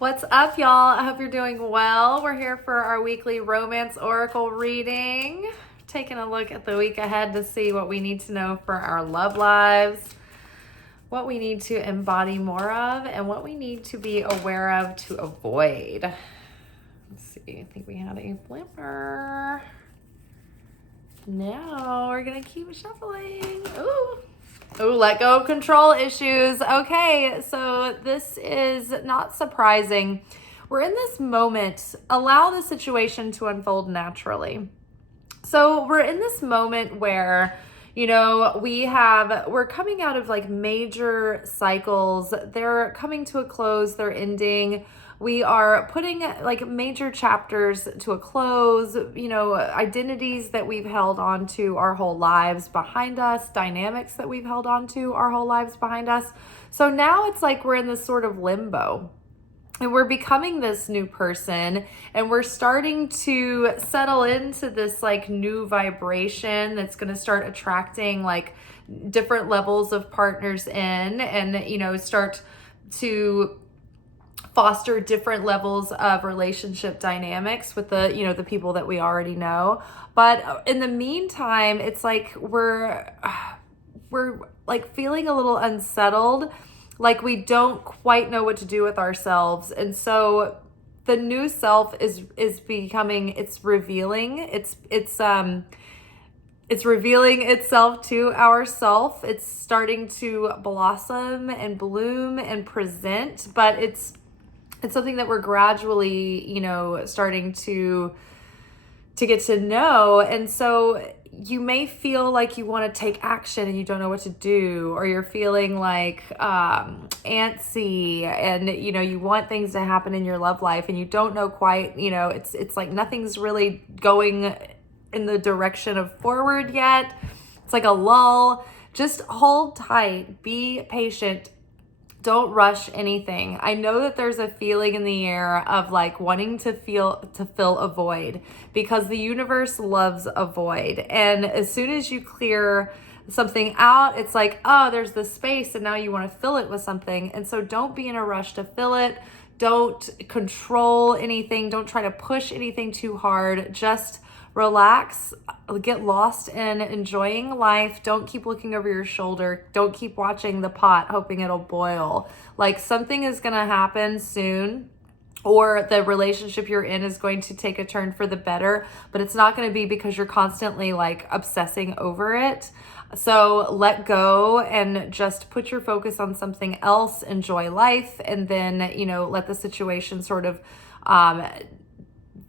What's up, y'all? I hope you're doing well. We're here for our weekly romance oracle reading, taking a look at the week ahead to see what we need to know for our love lives, what we need to embody more of, and what we need to be aware of to avoid. Let's see, I think we had a flipper. Now we're gonna keep shuffling. Ooh, let go of control issues. Okay, so this is not surprising. We're in this moment. Allow the situation to unfold naturally. So we're in this moment where, we're coming out of like major cycles. They're coming to a close, they're ending. We are putting like major chapters to a close, identities that we've held on to our whole lives behind us, dynamics that we've held on to our whole lives behind us. So now it's like we're in this sort of limbo. And we're becoming this new person, and we're starting to settle into this like new vibration that's going to start attracting like different levels of partners in, and start to foster different levels of relationship dynamics with the people that we already know. But in the meantime, it's like we're like feeling a little unsettled, like we don't quite know what to do with ourselves. And so the new self is becoming, it's revealing itself to ourself. It's starting to blossom and bloom and present, but it's something that we're gradually, starting to get to know. And so you may feel like you want to take action and you don't know what to do, or you're feeling like antsy, and you want things to happen in your love life and you don't know quite, it's like nothing's really going in the direction of forward yet. It's like a lull. Just hold tight, be patient. Don't rush anything. I know that there's a feeling in the air of like wanting to fill a void, because the universe loves a void. And as soon as you clear something out, it's like, oh, there's this space, and now you want to fill it with something. And so don't be in a rush to fill it. Don't control anything. Don't try to push anything too hard. Just relax, get lost in enjoying life. Don't keep looking over your shoulder. Don't keep watching the pot hoping it'll boil. Like, something is going to happen soon, or the relationship you're in is going to take a turn for the better, but it's not going to be because you're constantly like obsessing over it. So let go and just put your focus on something else, enjoy life, and then, let the situation sort of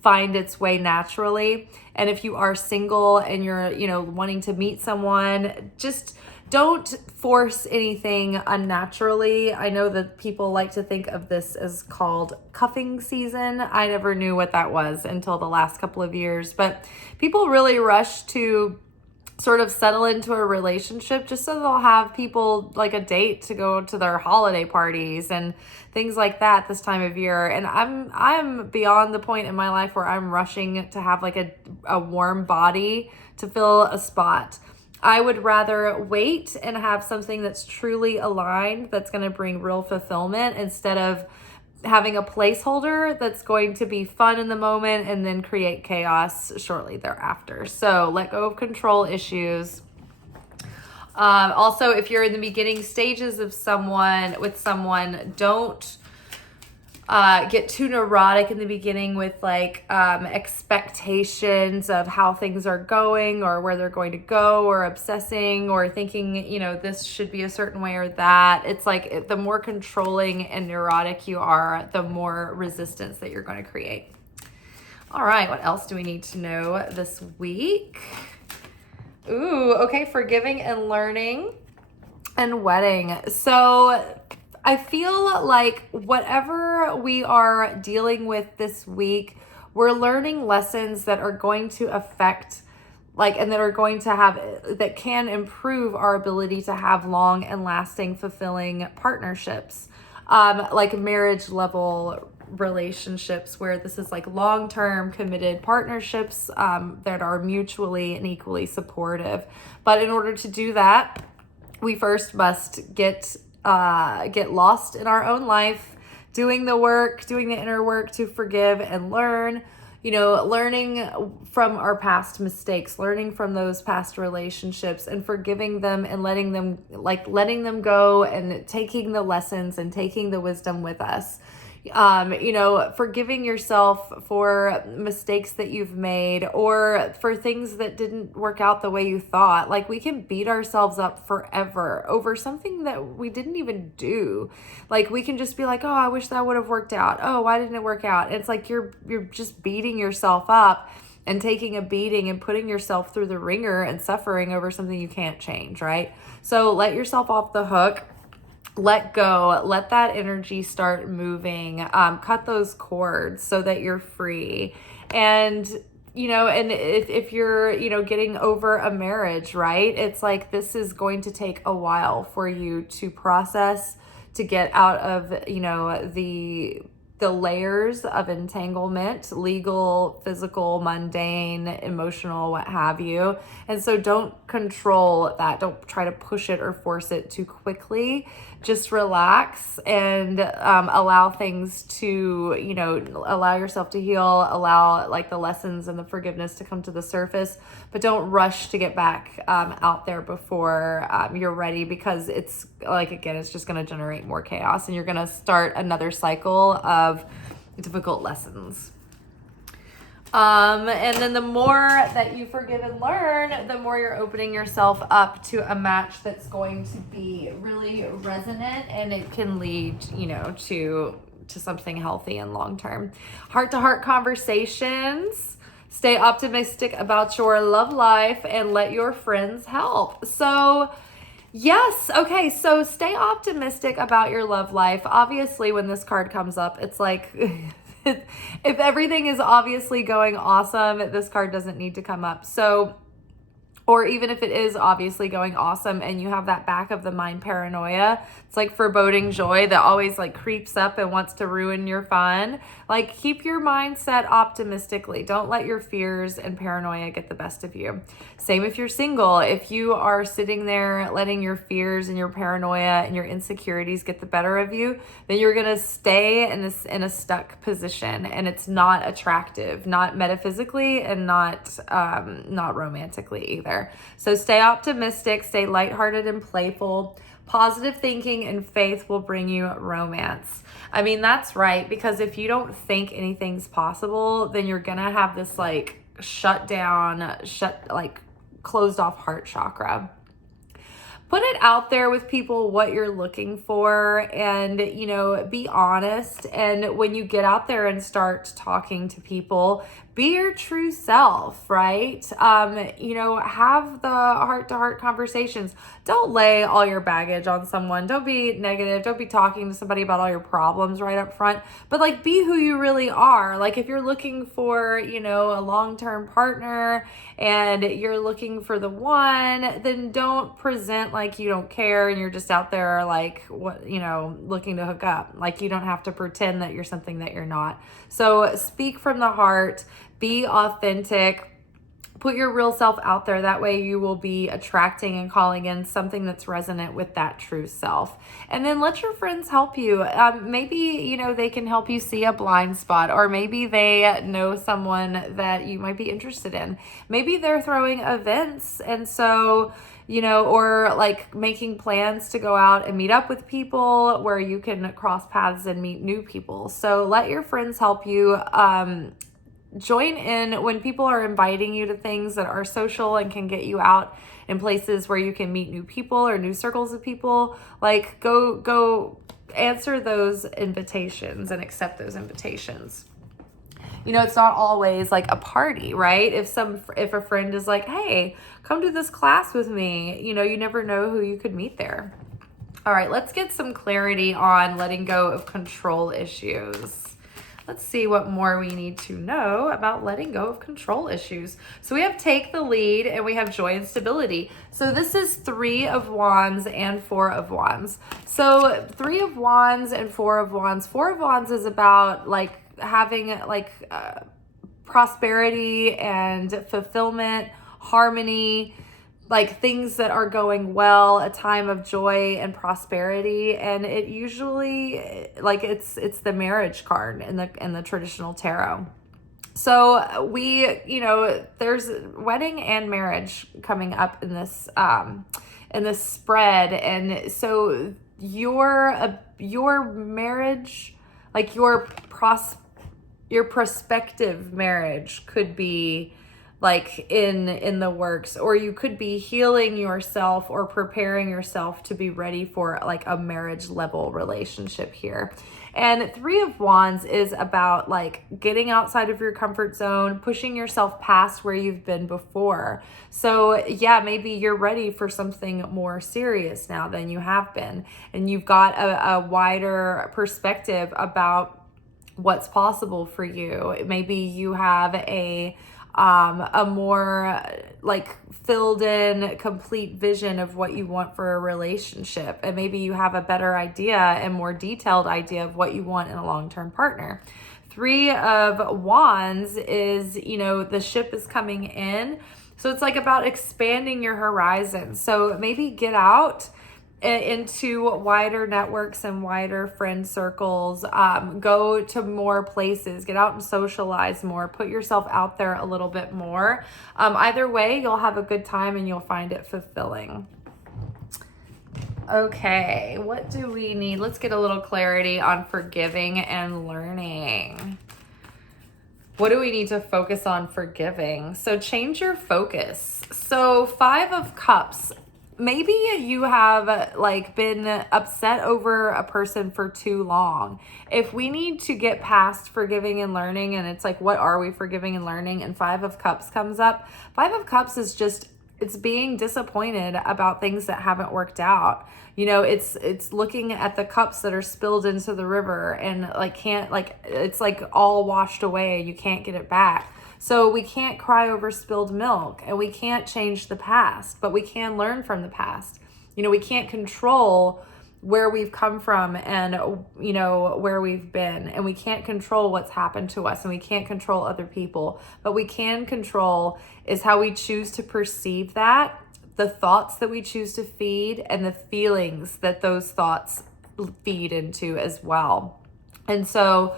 find its way naturally. And if you are single and you're, wanting to meet someone, just don't force anything unnaturally. I know that people like to think of this as called cuffing season. I never knew what that was until the last couple of years, but people really rush to sort of settle into a relationship just so they'll have people like a date to go to their holiday parties and things like that this time of year. And I'm beyond the point in my life where I'm rushing to have like a warm body to fill a spot. I would rather wait and have something that's truly aligned, that's going to bring real fulfillment, instead of having a placeholder that's going to be fun in the moment and then create chaos shortly thereafter. So let go of control issues. Also, if you're in the beginning stages of someone, don't get too neurotic in the beginning with like expectations of how things are going or where they're going to go, or obsessing or thinking, this should be a certain way or that. It's like the more controlling and neurotic you are, the more resistance that you're going to create. All right, what else do we need to know this week? Ooh, okay, forgiving and learning and wedding. So I feel like whatever we are dealing with this week, we're learning lessons that are going to affect and that can improve our ability to have long and lasting, fulfilling partnerships, like marriage level relationships, where this is like long-term committed partnerships that are mutually and equally supportive. But in order to do that, we first must get lost in our own life, doing the work, doing the inner work to forgive and learn, learning from our past mistakes, learning from those past relationships and forgiving them and letting them go and taking the lessons and taking the wisdom with us. Forgiving yourself for mistakes that you've made or for things that didn't work out the way you thought. Like, we can beat ourselves up forever over something that we didn't even do. Like, we can just be like, oh, I wish that would have worked out. Oh, why didn't it work out? And it's like you're just beating yourself up and taking a beating and putting yourself through the ringer and suffering over something you can't change, right? So let yourself off the hook. Let go, let that energy start moving, cut those cords so that you're free. And, and if you're, getting over a marriage, right? It's like, this is going to take a while for you to process, to get out of, the layers of entanglement, legal, physical, mundane, emotional, what have you. And so don't control that. Don't try to push it or force it too quickly. Just relax and allow things to, allow yourself to heal, allow like the lessons and the forgiveness to come to the surface, but don't rush to get back out there before you're ready, because it's like, again, it's just going to generate more chaos and you're going to start another cycle of difficult lessons. And then the more that you forgive and learn, the more you're opening yourself up to a match that's going to be really resonant, and it can lead, to something healthy and long-term. Heart-to-heart conversations. Stay optimistic about your love life and let your friends help. So yes. Okay. So stay optimistic about your love life. Obviously, when this card comes up, it's like, if everything is obviously going awesome, this card doesn't need to come up. So, or even if it is obviously going awesome and you have that back of the mind paranoia, it's like foreboding joy that always like creeps up and wants to ruin your fun. Like, keep your mindset optimistically. Don't let your fears and paranoia get the best of you. Same if you're single. If you are sitting there letting your fears and your paranoia and your insecurities get the better of you, then you're going to stay in a stuck position, and it's not attractive, not metaphysically and not romantically either. So stay optimistic, stay lighthearted and playful. Positive thinking and faith will bring you romance. I mean, that's right, because if you don't think anything's possible, then you're going to have this like closed off heart chakra. Put it out there with people what you're looking for, and, be honest. And when you get out there and start talking to people, be your true self, right? Have the heart-to-heart conversations. Don't lay all your baggage on someone. Don't be negative. Don't be talking to somebody about all your problems right up front, but like, be who you really are. Like, if you're looking for, a long-term partner and you're looking for the one, then don't present like you don't care and you're just out there like, looking to hook up. Like, you don't have to pretend that you're something that you're not. So speak from the heart, be authentic, put your real self out there. That way you will be attracting and calling in something that's resonant with that true self. And then let your friends help you. Maybe, they can help you see a blind spot, or maybe they know someone that you might be interested in. Maybe they're throwing events, and so, or like making plans to go out and meet up with people where you can cross paths and meet new people. So let your friends help you. Join in when people are inviting you to things that are social and can get you out in places where you can meet new people or new circles of people. Like, go answer those invitations and accept those invitations. It's not always like a party, right? If a friend is like, hey, come to this class with me, you never know who you could meet there. All right, let's get some clarity on letting go of control issues. Let's see what more we need to know about letting go of control issues. So we have take the lead and we have joy and stability. So this is 3 of Wands and 4 of Wands. So 3 of Wands and 4 of Wands. 4 of Wands is about like having like prosperity and fulfillment, harmony, like things that are going well, a time of joy and prosperity. And it usually, like, it's the marriage card in the traditional tarot. So we, there's wedding and marriage coming up in this spread. And so your marriage, like your prospective marriage could be like in the works, or you could be healing yourself or preparing yourself to be ready for like a marriage level relationship here. And Three of Wands is about like getting outside of your comfort zone, pushing yourself past where you've been before. So yeah, maybe you're ready for something more serious now than you have been, and you've got a wider perspective about what's possible for you. Maybe you have a more like filled in complete vision of what you want for a relationship. And maybe you have a better idea and more detailed idea of what you want in a long-term partner. Three of Wands is, the ship is coming in. So it's like about expanding your horizon. So maybe get out into wider networks and wider friend circles, go to more places, get out and socialize more, put yourself out there a little bit more. Either way, you'll have a good time and you'll find it fulfilling. Okay, what do we need? Let's get a little clarity on forgiving and learning. What do we need to focus on forgiving? So change your focus. So Five of Cups. Maybe you have like been upset over a person for too long. If we need to get past forgiving and learning, and it's like, what are we forgiving and learning? And Five of Cups comes up. Five of Cups is just, it's being disappointed about things that haven't worked out. It's looking at the cups that are spilled into the river and it's like all washed away. You can't get it back. So we can't cry over spilled milk, and we can't change the past, but we can learn from the past. We can't control where we've come from and, where we've been, and we can't control what's happened to us, and we can't control other people. But we can control is how we choose to perceive that, the thoughts that we choose to feed, and the feelings that those thoughts feed into as well. And so,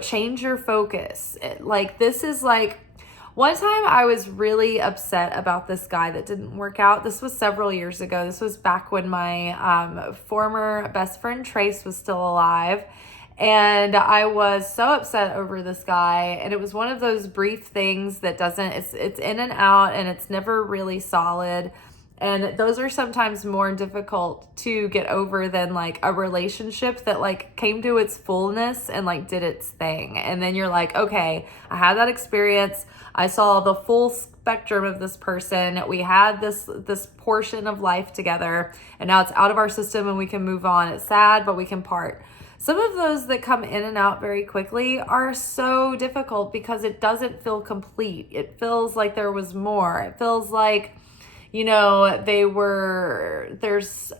change your focus. This is like, one time I was really upset about this guy that didn't work out. This was several years ago. This was back when my former best friend Trace was still alive. And I was so upset over this guy. And it was one of those brief things that it's in and out, and it's never really solid. And those are sometimes more difficult to get over than like a relationship that like came to its fullness and like did its thing. And then you're like, okay, I had that experience. I saw the full spectrum of this person. We had this portion of life together, and now it's out of our system and we can move on. It's sad, but we can part. Some of those that come in and out very quickly are so difficult because it doesn't feel complete. It feels like there was more. It feels like, there's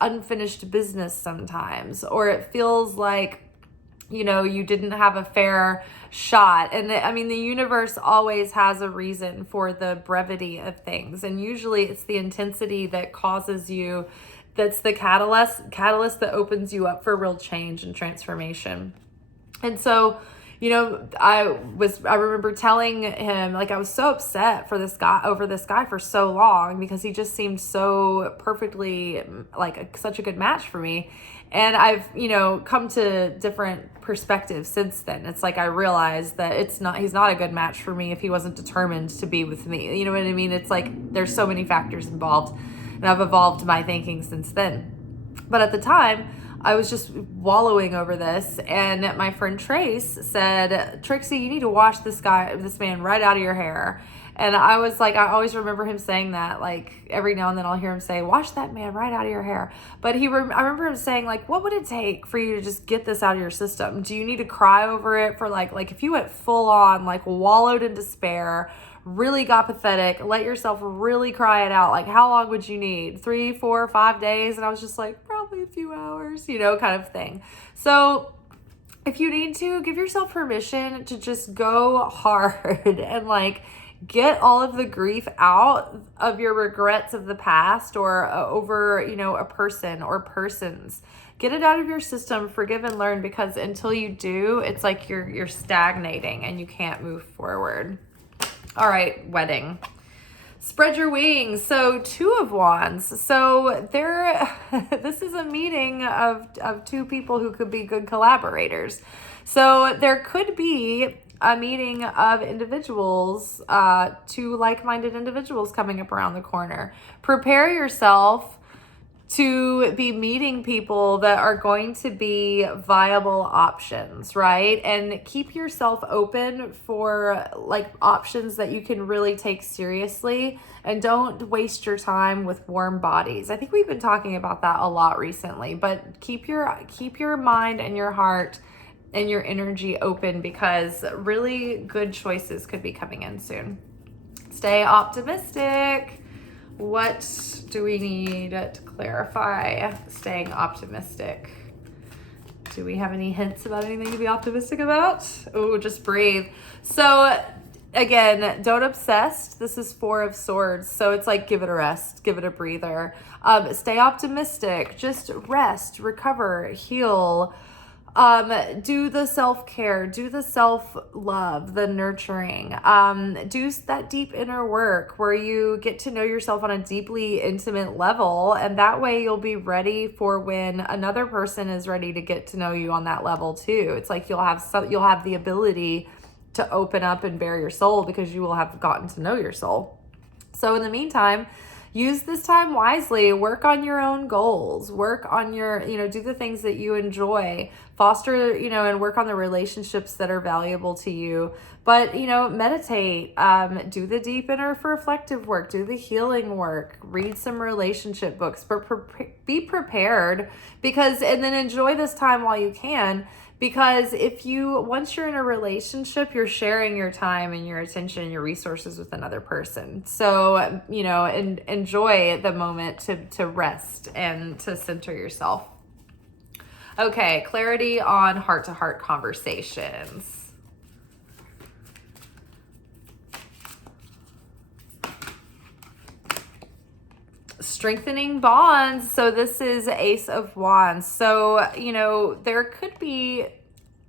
unfinished business sometimes, or it feels like, you didn't have a fair shot. And the universe always has a reason for the brevity of things. And usually it's the intensity that causes you, that's the catalyst that opens you up for real change and transformation. And so, I remember telling him, like, I was so upset over this guy for so long because he just seemed so perfectly like such a good match for me. And I've, come to different perspectives since then. It's like I realized that he's not a good match for me if he wasn't determined to be with me. You know what I mean? It's like there's so many factors involved, and I've evolved my thinking since then. But at the time, I was just wallowing over this, and my friend Trace said, Trixie, you need to wash this man right out of your hair. And I was like, I always remember him saying that, like every now and then I'll hear him say, wash that man right out of your hair. But I remember him saying, like, what would it take for you to just get this out of your system? Do you need to cry over it for like if you went full on, like wallowed in despair, really got pathetic, let yourself really cry it out, like how long would you need? 3, 4, 5 days? And I was just like, probably a few hours, kind of thing. So if you need to, give yourself permission to just go hard and like Get all of the grief out of your regrets of the past or over, you know, a person or persons. Get it out of your system, forgive and learn, because until you do, it's like you're stagnating and you can't move forward. All right, wedding. Spread your wings. So 2 of Wands. So this is a meeting of 2 people who could be good collaborators. So there could be a meeting of individuals, 2 like-minded individuals coming up around the corner. Prepare yourself to be meeting people that are going to be viable options, right? And keep yourself open for like options that you can really take seriously, and don't waste your time with warm bodies. I think we've been talking about that a lot recently, but keep your mind and your heart and your energy open, because really good choices could be coming in soon. Stay optimistic. What do we need to clarify staying optimistic? Do we have any hints about anything to be optimistic about? Oh, just breathe. So again, don't obsess. This is 4 of Swords. So it's like, give it a rest, give it a breather. Stay optimistic. Just rest, recover, heal. Do the self-care, do the self-love, the nurturing, do that deep inner work where you get to know yourself on a deeply intimate level. And that way you'll be ready for when another person is ready to get to know you on that level too. It's like you'll have the ability to open up and bare your soul, because you will have gotten to know your soul. So in the meantime, use this time wisely. Work on your own goals. Work on your, do the things that you enjoy. Foster, and work on the relationships that are valuable to you. But, meditate. Do the deep inner reflective work. Do the healing work. Read some relationship books. But be prepared, and then enjoy this time while you can. Because once you're in a relationship, you're sharing your time and your attention and your resources with another person. So, and enjoy the moment to rest and to center yourself. Okay, clarity on heart-to-heart conversations. Strengthening bonds. So this is Ace of Wands. So, there could be,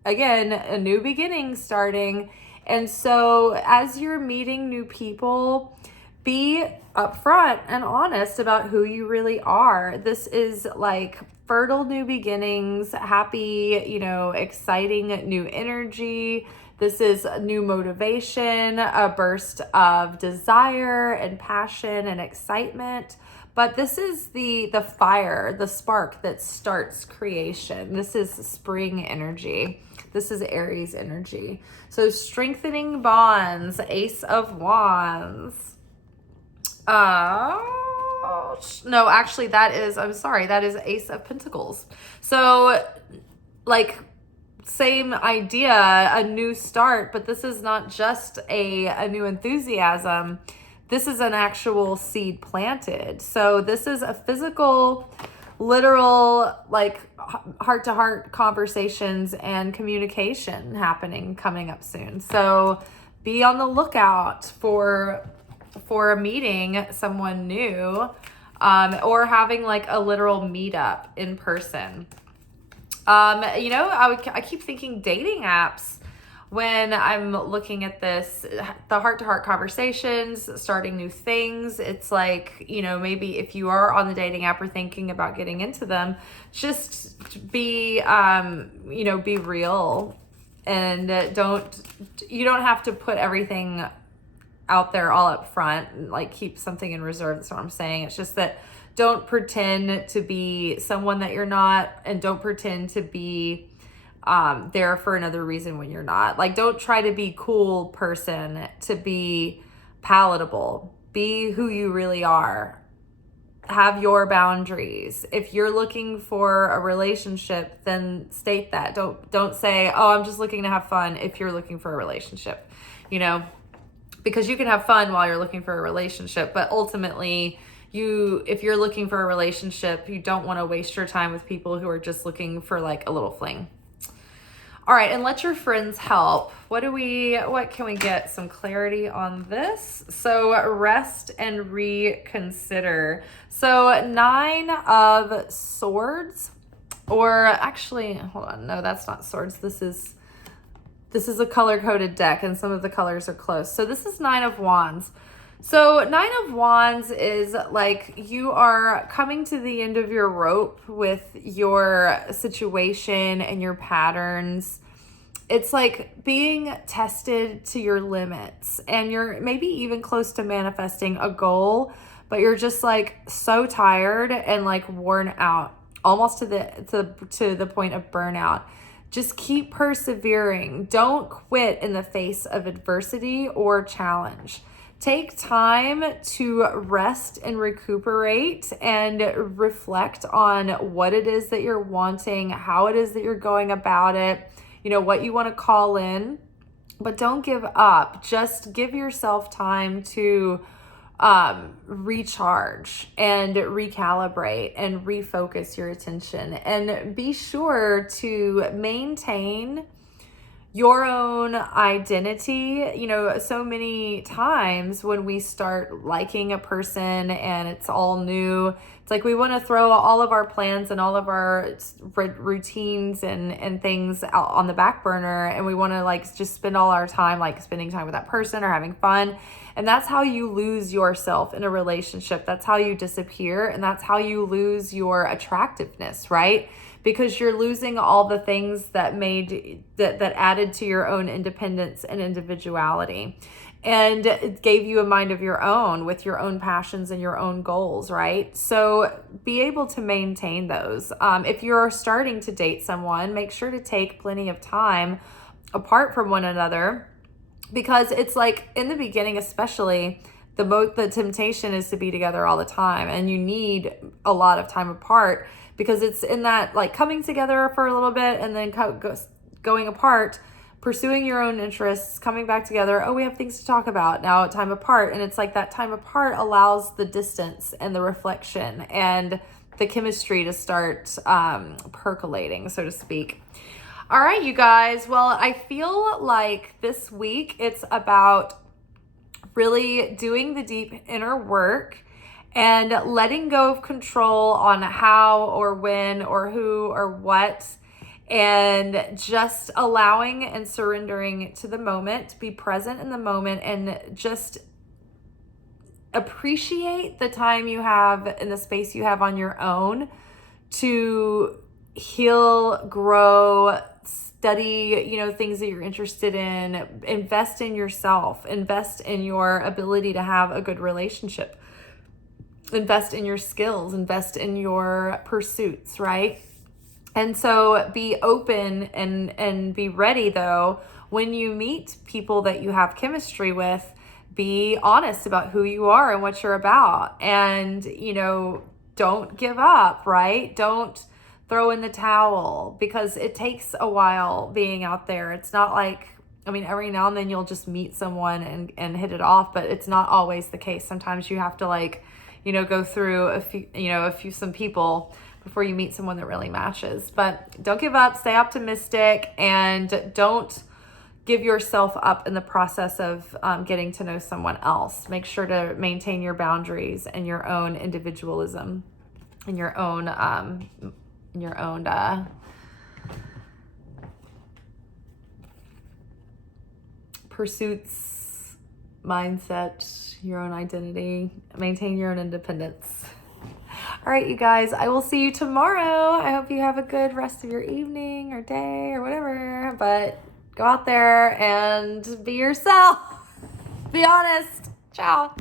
again, a new beginning starting. And so as you're meeting new people, be upfront and honest about who you really are. This is like fertile new beginnings, happy, exciting new energy. This is new motivation, a burst of desire and passion and excitement. But this is the fire, the spark that starts creation. This is spring energy. This is Aries energy. So strengthening bonds, Ace of Wands. No, actually that is Ace of Pentacles. So like same idea, a new start, but this is not just a new enthusiasm. This is an actual seed planted. So this is a physical, literal, like heart-to-heart conversations and communication coming up soon. So be on the lookout for a meeting someone new, or having like a literal meetup in person. I keep thinking dating apps when I'm looking at this, the heart-to-heart conversations, starting new things. It's like, maybe if you are on the dating app or thinking about getting into them, just be, be real, and you don't have to put everything out there all up front, like keep something in reserve. That's what I'm saying. It's just that don't pretend to be someone that you're not, and don't pretend to be there for another reason when you're not. Like, don't try to be cool person to be palatable. Be who you really are. Have your boundaries. If you're looking for a relationship, then state that. Don't say, oh, I'm just looking to have fun, if you're looking for a relationship, because you can have fun while you're looking for a relationship, but ultimately if you're looking for a relationship, you don't want to waste your time with people who are just looking for like a little fling. All right, and let your friends help. What can we get some clarity on this? So rest and reconsider. So 9 of Swords, or actually, hold on, no, that's not Swords. This is a color-coded deck, and some of the colors are close. So this is 9 of Wands. So 9 of Wands is like you are coming to the end of your rope with your situation and your patterns. It's like being tested to your limits, and you're maybe even close to manifesting a goal, but you're just like so tired and like worn out, almost to the point of burnout. Just keep persevering. Don't quit in the face of adversity or challenge. Take time to rest and recuperate and reflect on what it is that you're wanting, how it is that you're going about it, what you want to call in, but don't give up. Just give yourself time to recharge and recalibrate and refocus your attention, and be sure to maintain your own identity. So many times when we start liking a person and it's all new, it's like we want to throw all of our plans and all of our routines and things out on the back burner, and we want to like just spend all our time like spending time with that person or having fun. And that's how you lose yourself in a relationship. That's how you disappear, and that's how you lose your attractiveness, right? Because you're losing all the things that added to your own independence and individuality, and it gave you a mind of your own with your own passions and your own goals, right? So be able to maintain those. If you're starting to date someone, make sure to take plenty of time apart from one another, because it's like in the beginning, especially, the temptation is to be together all the time, and you need a lot of time apart, because it's in that like coming together for a little bit and then going apart, pursuing your own interests, coming back together. Oh, we have things to talk about now, time apart. And it's like that time apart allows the distance and the reflection and the chemistry to start percolating, so to speak. All right, you guys. Well, I feel like this week it's about really doing the deep inner work and letting go of control on how or when or who or what, and just allowing and surrendering to the moment, be present in the moment, and just appreciate the time you have and the space you have on your own to heal, grow, study, things that you're interested in, invest in yourself, invest in your ability to have a good relationship, invest in your skills, invest in your pursuits, right? And so be open and be ready, though, when you meet people that you have chemistry with, be honest about who you are and what you're about. And, don't give up, right? Don't throw in the towel, because it takes a while being out there. It's not like, every now and then you'll just meet someone and hit it off, but it's not always the case. Sometimes you have to go through some people before you meet someone that really matches. But don't give up, stay optimistic, and don't give yourself up in the process of getting to know someone else. Make sure to maintain your boundaries and your own individualism and your own pursuits, mindset, your own identity. Maintain your own independence. All right, you guys, I will see you tomorrow. I hope you have a good rest of your evening or day or whatever, but go out there and be yourself. Be honest. Ciao.